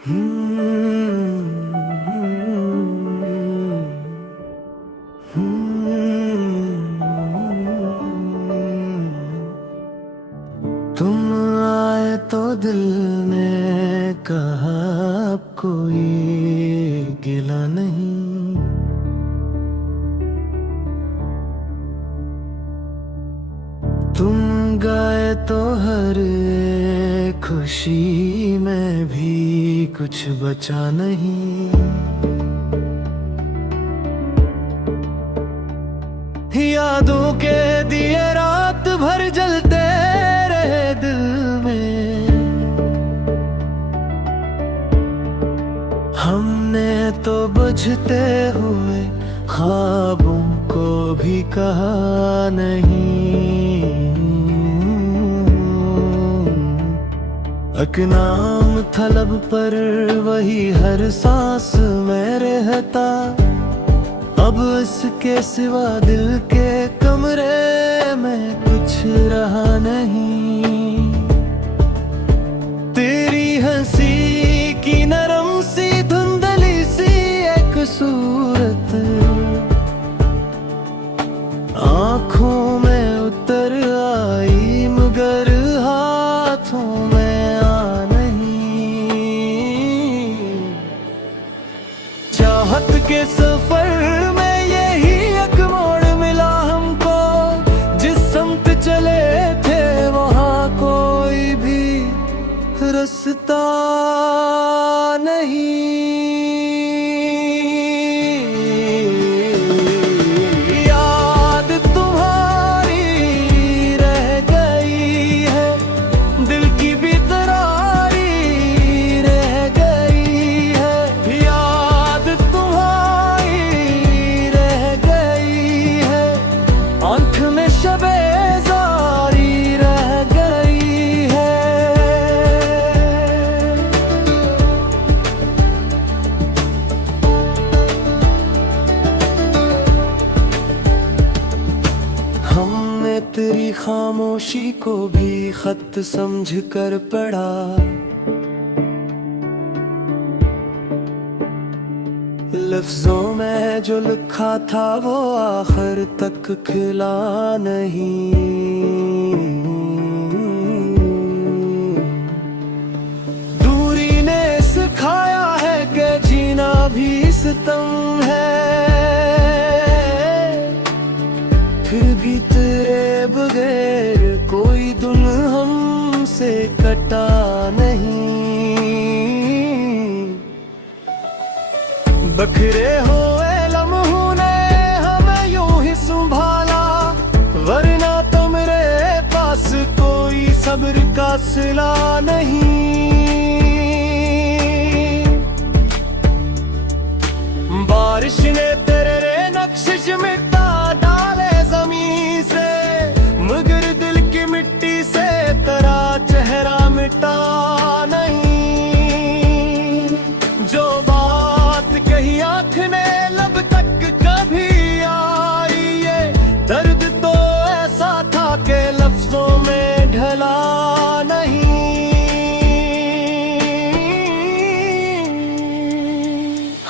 तुम आए तो दिल ने कहा अब कोई गिला नहीं। तुम गाए तो हर एक खुशी में भी कुछ बचा नहीं। यादों के दिए रात भर जलते रहे दिल में। हमने तो बुझते हुए ख्वाबों को भी कहा नहीं। एक नाम था लब पर वही हर सांस में रहता। अब इसके सिवा दिल के कमरे में कुछ रहा नहीं। तेरी हंसी की नरम सी धुंधली सी एक सूरत आँखों में उतर आई मगर हाथों में आ नहीं। चाहत के सफर में यही एक मोड़ मिला हमको। जिस समत चले थे वहाँ कोई भी रास्ता नहीं। याद तुम्हारी रह गई है, दिल की बेकरारी रह गई है। याद तुम्हारी रह गई है, आँख में शबे जारी रह गई है। हमने तेरी खामोशी को भी खत समझ कर पढ़ा। लफ्जों में जो लिखा था वो आखिर तक खिला नहीं। दूरी ने सिखाया है कि जीना भी सितम है। फिर भी तेरे बगैर कोई दिल हमसे कटा नहीं। बखरे हुए लम्हों ने हमें यूं ही संभाला, वरना तो मेरे पास कोई सब्र का सिला नहीं। बारिश ने तेरे नक्श मिटा डाले जमीन से, मगर दिल की मिट्टी से तेरा चेहरा मिटा नहीं। जो बात कही आँख ने लब तक कभी आई, ये दर्द तो ऐसा था कि लफ्जों में ढला नहीं।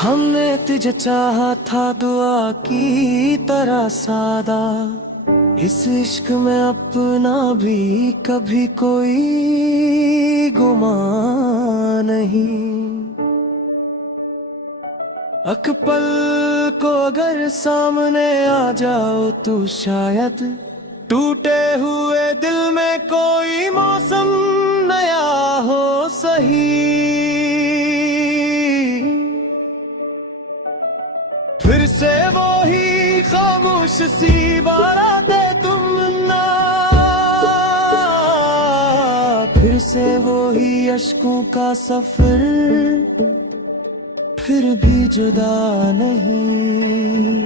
हमने तुझे चाहा था दुआ की तरह सादा, इस इश्क में अपना भी कभी कोई गुमान नहीं। अकपल को अगर सामने आ जाओ तो शायद टूटे हुए दिल में कोई मौसम नया हो सही। फिर से वो ही खामोश सी बारातें तुम ना, फिर से वो ही अश्कों का सफर, फिर भी जुदा नहीं।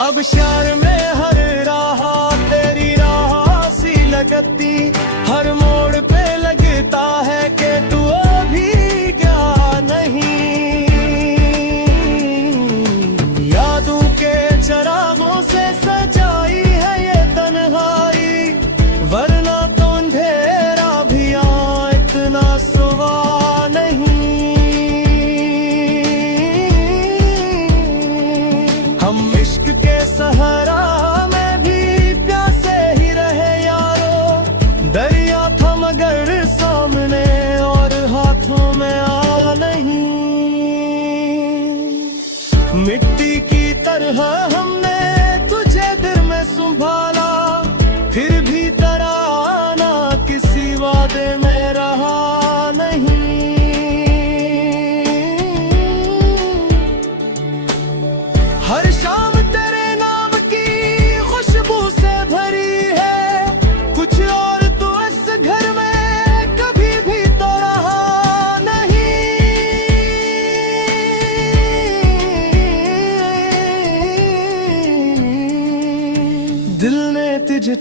अब शहर में हर राह तेरी राह सी लगती, हर मोड़ पे लगता है कि तू अभी क्या नहीं। यादों के चरागों से सजाई है ये तन्हाई, वरना तो अंधेरा भी यहाँ इतना सवार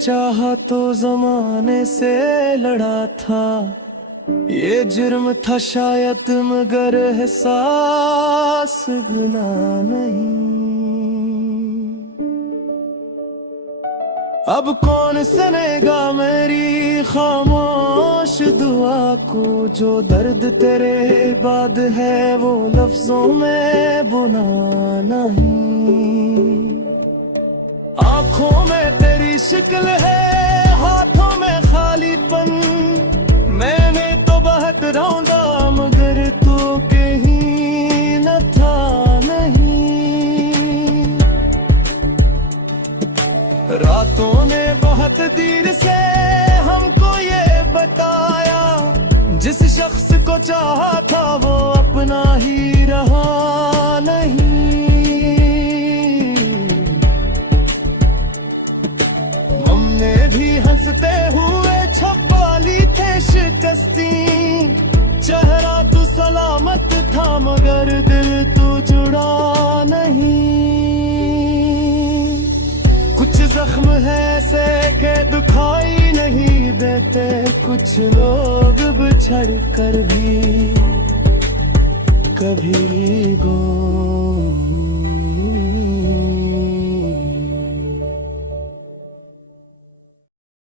चाहा तो जमाने से लड़ा था। ये जुर्म था शायद मगर एहसास गुनाह नहीं। अब कौन सुनेगा मेरी खामोश दुआ को, जो दर्द तेरे बाद है वो लफ्जों में बुना नहीं। आंखों में तेरी शिक्ल है, हाथों में खालीपन, मैंने तो बहुत रौंदा मगर तू कहीं न था नहीं। रातों ने बहुत देर से हमको ये बताया, जिस शख्स को चाहा था वो अपना ही रहा नहीं। हमने भी हंसते हुए छपा ली थे शिकस्ती, चेहरा तू सलामत था मगर दिल तू जुड़ा नहीं। कुछ जख्म है ऐसे के दुखाई नहीं देते, कुछ लोग बिछड़ कर भी कभी गो